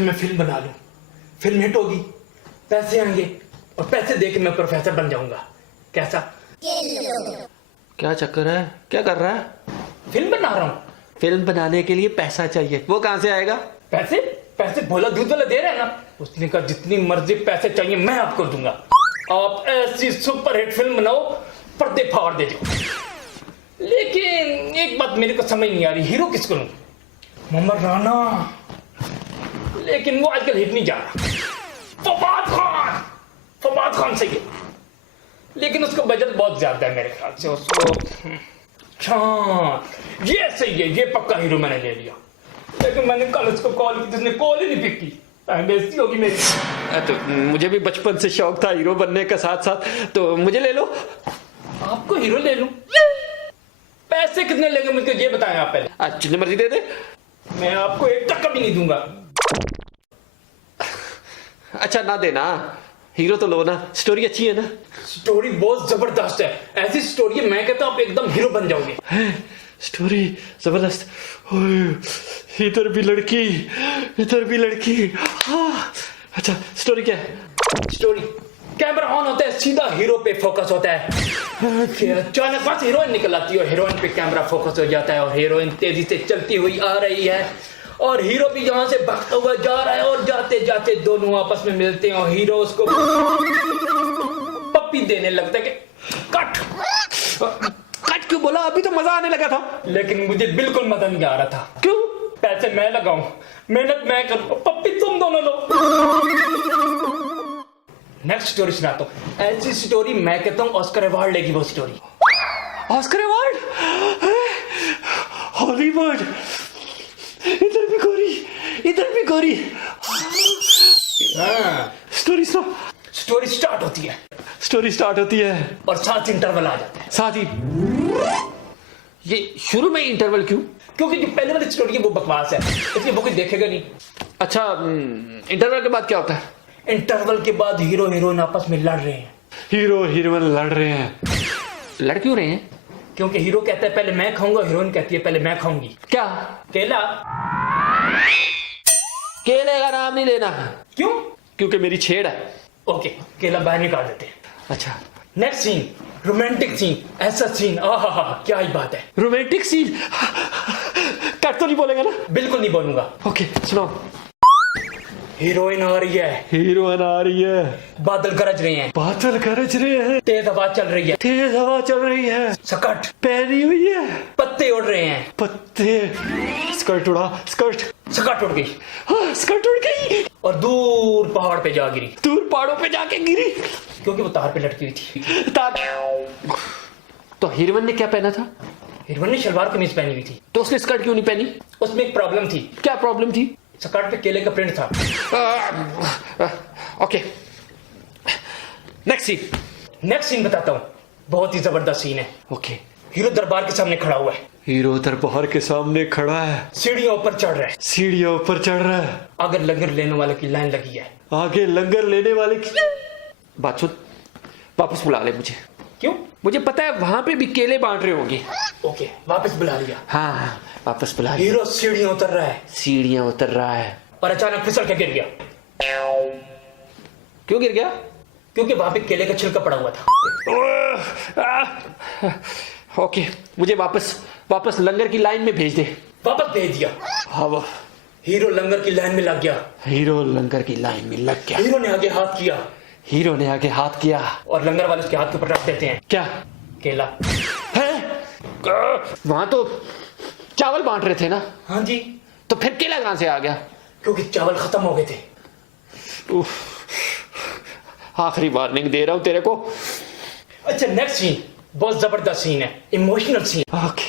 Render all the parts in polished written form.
सोचा मैं फिल्म बना लूं, फिल्म हिट होगी, पैसे आएंगे और पैसे देके मैं प्रोफेसर बन जाऊंगा। कैसा? क्या चक्कर है, क्या कर रहा है? फिल्म बना रहा हूँ। फिल्म बनाने के लिए पैसा चाहिए, वो कहाँ से आएगा? पैसे पैसे भोला दूध वाला दे रहा है ना, उसने कहा जितनी मर्जी पैसे चाहिए मैं आपको दूंगा, आप ऐसी सुपरहिट फिल्म बनाओ, पर्दे फाड़ दे दो। लेकिन एक बात मेरे को समझ नहीं आ रही, हीरो किसको लूं? मोहम्मद राना, लेकिन वो आजकल हिट नहीं जा रहा। फवाद खान सही है, लेकिन उसका बजट बहुत ज्यादा है मेरे ख्याल से। उसको अच्छा ये सही है, ये पक्का हीरो मैंने ले लिया। लेकिन मैंने कल उसको कॉल की, उसने कॉल ही नहीं पिक की, बेइज्जती होगी मेरी। तो मुझे भी बचपन से शौक था हीरो बनने का, साथ साथ, तो मुझे ले लो। आपको हीरो ले लूं? पैसे कितने लेंगे मुझे ये बताएं आप पहले। जितने मर्जी दे दे। मैं आपको 1 टका भी नहीं दूंगा। अच्छा ना देना, हीरो तो लो ना, स्टोरी अच्छी है ना? स्टोरी बहुत जबरदस्त है, ऐसी स्टोरी है मैं कहता हूं आप एकदम हीरो बन जाओगे। स्टोरी जबरदस्त, इधर भी लड़की, इधर भी लड़की। अच्छा स्टोरी क्या है? स्टोरी कैमरा ऑन होता है, सीधा हीरो पे फोकस होता है, फिर अचानक वहां से हीरोइन निकल आती है और हीरोइन पे कैमरा फोकस हो जाता है और हीरोइन तेजी से चलती हुई आ रही है और हीरो भी यहाँ से भागता हुआ जा रहा है और जाते जाते दोनों आपस में मिलते हैं और हीरो उसको पप्पी देने लगता है कि कट कट क्यों बोला? अभी तो मजा आने लगा था। लेकिन मुझे बिल्कुल मजा नहीं आ रहा था। क्यों? पैसे मैं लगाऊं, मेहनत मैं करूं, पप्पी तुम दोनों लो। नेक्स्ट स्टोरी सुनाता हूं, ऐसी स्टोरी मैं कहता हूं ऑस्कर अवार्ड लेगी वो स्टोरी। Oscar award? हॉलीवुड, इधर भी गोरी, इधर भी गोरी। हाँ स्टोरी स्टोरी स्टार्ट होती है, स्टोरी स्टार्ट होती है और साथ इंटरवल आ जाता है। साथ ही ये शुरू में इंटरवल क्यों? क्योंकि जो पहले वाली स्टोरी है वो बकवास है, इसलिए वो कोई देखेगा नहीं। अच्छा इंटरवल के बाद क्या होता है? इंटरवल के बाद हीरो हीरोइन आपस में लड़ रहे हैं। हीरो हीरोइन लड़ रहे हैं। लड़ क्यों रहे हैं? क्योंकि हीरो कहता है पहले मैं खाऊंगा, हीरोइन कहती है पहले मैं खाऊंगी। क्या? केला। केले का नाम नहीं लेना। क्यों? क्योंकि मेरी छेड़ है। ओके केला बाहर निकाल देते हैं। अच्छा नेक्स्ट सीन, रोमांटिक सीन, ऐसा सीन, आहा क्या ही बात है। Romantic scene. कट तो नहीं बोलेगा ना? बिल्कुल नहीं बोलूंगा। ओके सुनाओ। हीरोइन आ रही है, हीरोइन आ रही है, बादल गरज रहे हैं, बादल गरज रहे हैं, तेज हवा चल रही है, तेज हवा चल रही है, सकट पहनी हुई है, पत्ते उड़ रहे हैं, पत्ते, स्कर्ट उड़ा, स्कर्ट, सकट उड़ गई, हाँ स्कर्ट उड़ गई और दूर पहाड़ पे जा गिरी। दूर पहाड़ों पे जाके गिरी क्योंकि वो तार पे लटकी हुई थी। तार। तो हीरोइन ने क्या पहना था? हीरोइन ने शलवार कमीज पहनी हुई थी। तो उसने स्कर्ट क्यों नहीं पहनी? उसमें एक प्रॉब्लम थी। क्या प्रॉब्लम थी? स्कर्ट पे केले का प्रिंट था। Okay next scene. Next scene बताता हूँ, बहुत ही जबरदस्त सीन है। ओके हीरो दरबार के सामने खड़ा हुआ है, हीरो दरबार के सामने खड़ा है, सीढ़ियों ऊपर चढ़ रहा है, सीढ़ियों ऊपर चढ़ रहा है, अगर लंगर लेने वाले की लाइन लगी है, आगे लंगर लेने वाले की बात सुन, वापस बुला ले मुझे। क्यों? मुझे पता है वहां पे भी केले बांट रहे होंगे। ओके वापस बुला लिया। हाँ वापस बुला लिया। हीरो सीढ़ियां उतर रहा है, सीढ़ियां उतर रहा है और अचानक फिसल के गिर गया। क्यों गिर गया? क्योंकि वहां पे केले का छिलका पड़ा हुआ था। ओके मुझे वापस लंगर की लाइन में भेज दे। वापस भेज दिया। हाँ वो हीरो लंगर की लाइन में लग गया। हीरो लंगर की लाइन में लग गया। हीरो ने आगे हाथ किया, हीरो ने आगे हाथ किया और लंगर वाले उसके हाथ के ऊपर रख देते हैं क्या? केला। है वहां तो चावल बांट रहे थे ना? हाँ जी। तो फिर केला कहां से आ गया? क्योंकि चावल खत्म हो गए थे। आखिरी वार्निंग दे रहा हूं तेरे को। अच्छा नेक्स्ट सीन बहुत जबरदस्त सीन है, इमोशनल सीन। ओके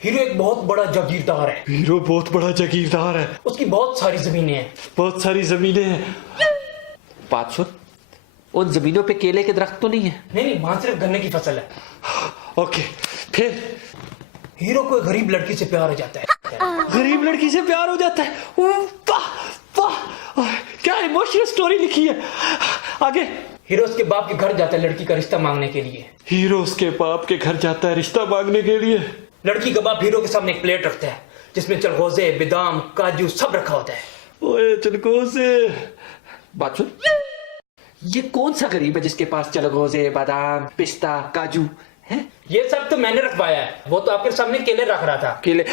हीरो एक बहुत बड़ा जागीरदार है, हीरो बहुत बड़ा जागीरदार है, उसकी बहुत सारी जमीनें हैं, बहुत सारी जमीनें हैं। बात सुन, उन जमीनों पे केले के दरख्त तो नहीं है? नहीं वहां सिर्फ गन्ने की फसल है। ओके फिर हीरो को एक गरीब लड़की से प्यार हो जाता है। गरीब लड़की से प्यार हो जाता है। वाह वाह क्या इमोशनल स्टोरी लिखी है। आगे हीरो उसके बाप के घर जाता है लड़की का रिश्ता मांगने के लिए। हीरो उसके बाप के घर जाता है रिश्ता मांगने के लिए। लड़की का बाप हीरो के सामने एक प्लेट रखता है जिसमें चलगोजे, बादाम, काजू सब रखा होता है। ओए चलकोसे, बात सुन, ये कौन सा गरीब है जिसके पास चलगोजे, बादाम, पिस्ता, काजू है? ये सब तो मैंने रखवाया है, वो तो आपके सामने केले रख रहा था। केले?